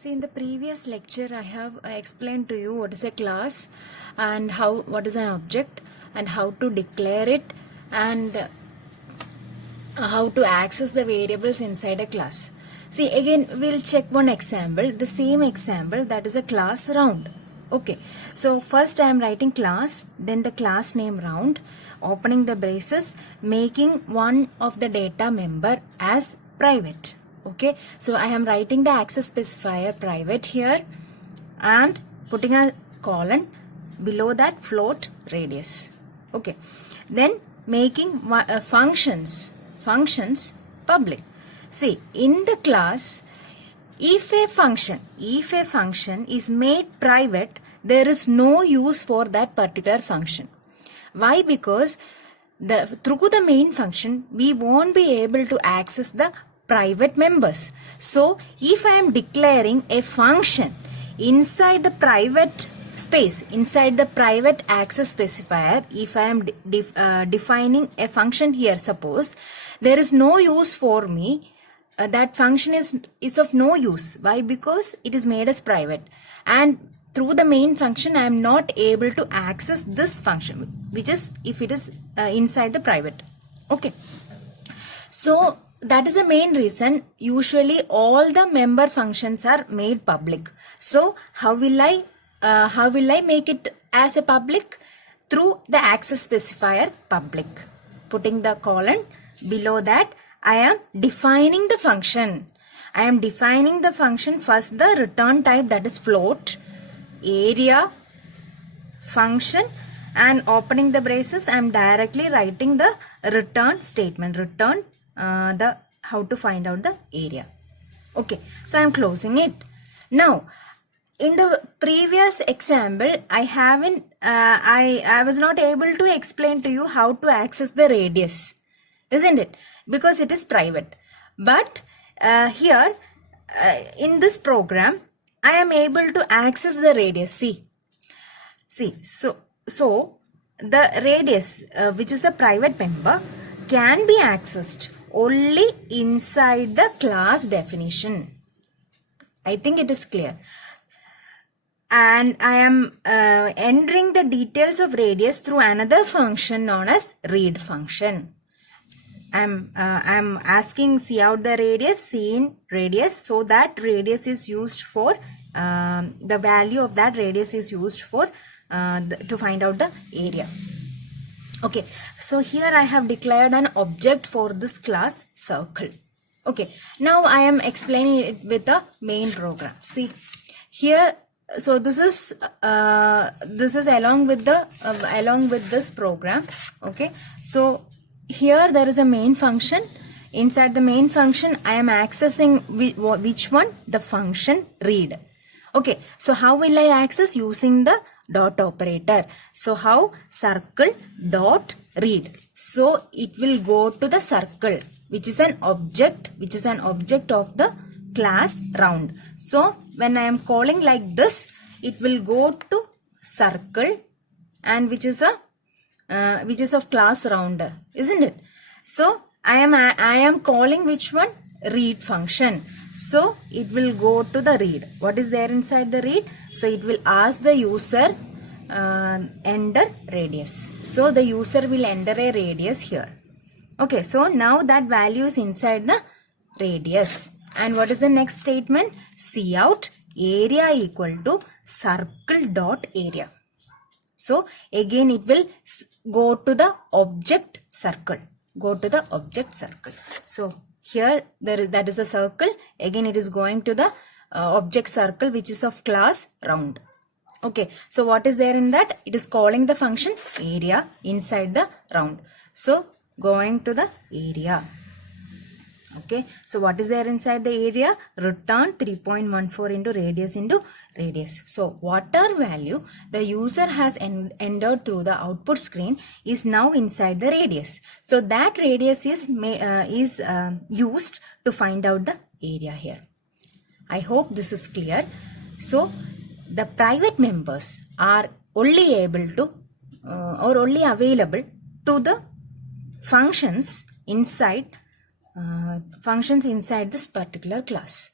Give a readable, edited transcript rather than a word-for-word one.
See, in the previous lecture, I have explained to you what is a class and what is an object and how to declare it and how to access the variables inside a class. See, again, we'll check one example, the same example, that is a class round. Okay, so first I am writing class, then the class name round, opening the braces, making one of the data member as private. Okay, so I am writing the access specifier private here and putting a colon, below that float radius. Okay, then making functions public. See, in the class, if a function is made private, there is no use for that particular function. Why? Because through the main function we won't be able to access the private members. So if I am declaring a function inside the private space, inside the private access specifier, if I am defining a function here, suppose there is no use for me, that function is of no use. Why? Because it is made as private, and through the main function I am not able to access this function, which is if it is inside the private. Okay, so that is the main reason usually all the member functions are made public. So how will I make it as a public? Through the access specifier public, putting the colon, below that I am defining the function. I am defining the function, first the return type, that is float, area, function, and opening the braces I am directly writing the return statement, return how to find out the area. Okay, so I am closing it. Now in the previous example, I was not able to explain to you how to access the radius, isn't it? Because it is private. But here in this program I am able to access the radius. See, so the radius which is a private member can be accessed only inside the class definition. I think it is clear. And I am entering the details of radius through another function known as read function. I'm asking see out the radius, see in radius, so that radius is used for the value of that radius is used for to find out the area. Okay, so here I have declared an object for this class circle. Okay, now I am explaining it with the main program. See here, so this is along with this program. Okay, so here there is a main function. Inside the main function I am accessing which one? The function read. Okay, so how will I access? Using the dot operator. So how? Circle dot read. So it will go to the circle, which is an object of the class round. So when I am calling like this, it will go to circle, and which is of class round, isn't it? So I am calling which one? Read function. So it will go to the read. What is there inside the read? So it will ask the user enter radius. So the user will enter a radius here. Okay, so now that value is inside the radius. And what is the next statement? See out area equal to circle dot area. So again it will go to the object circle. So here that is a circle. Again it is going to the object circle, which is of class round. Okay, so what is there in that? It is calling the function area inside the round. So going to the area. Okay, so what is there inside the area? Return 3.14 into radius. So whatever value the user has entered through the output screen is now inside the radius. So that radius is used to find out the area here. I hope this is clear. So the private members are only able to or only available to the functions inside this particular class.